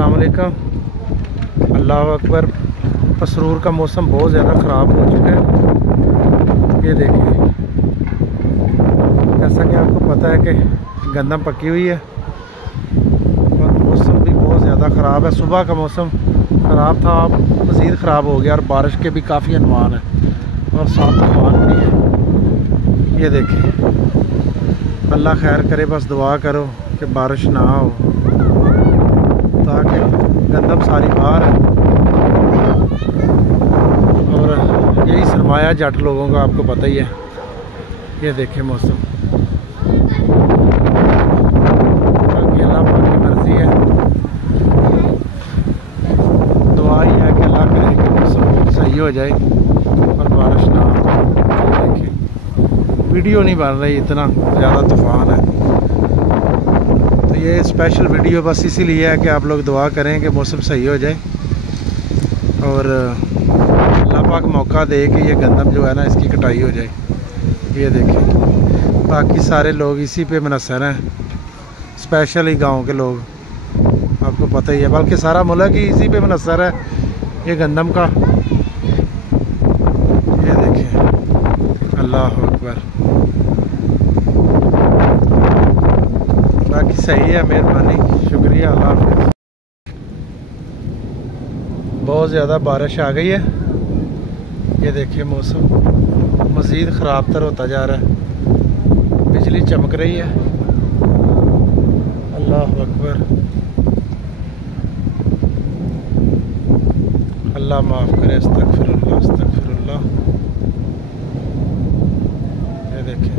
अस्सलाम वालेकुम। अल्लाह अकबर। पसरूर का मौसम बहुत ज़्यादा ख़राब हो चुका है। ये देखिए, जैसा कि आपको पता है कि गंदम पकी हुई है और मौसम भी बहुत ज़्यादा ख़राब है। सुबह का मौसम ख़राब था, अब मज़ीद ख़राब हो गया और बारिश के भी काफ़ी अनुमान है और साथ तूफान भी है। ये देखिए, अल्लाह खैर करे, बस दुआ करो कि बारिश ना हो ताकि गंदम सारी बाहर है। और यही सरमाया जट लोगों का, आपको पता ही है। ये देखें मौसम, बाकी अल्लाह पाक की मर्ज़ी है। दुआ ही है कि अल्लाह करे कि मौसम सही हो जाए और बारिश ना हो। देखें, वीडियो नहीं बन रही, इतना ज़्यादा तूफ़ान है। तो ये स्पेशल वीडियो बस इसीलिए है कि आप लोग दुआ करें कि मौसम सही हो जाए और अल्लाह पाक मौका दे कि ये गंदम जो है ना, इसकी कटाई हो जाए। ये देखें, बाकी सारे लोग इसी पे मुनस्सर हैं, स्पेशली गांव के लोग, आपको पता ही है। बल्कि सारा मुल्क ही इसी पे मुनस्सर है, ये गंदम का। ये देखें, अल्लाह अकबर। बाकी सही है, मेहरबानी, शुक्रिया, अल्लाह हाफ़िज़। बहुत ज़्यादा बारिश आ गई है। ये देखिए, मौसम मज़ीद ख़राब तर होता जा रहा है, बिजली चमक रही है। अल्लाह अकबर। अल्लाह माफ़ करे, अस्तगफिरुल्लाह अस्तगफिरुल्लाह। ये देखिए,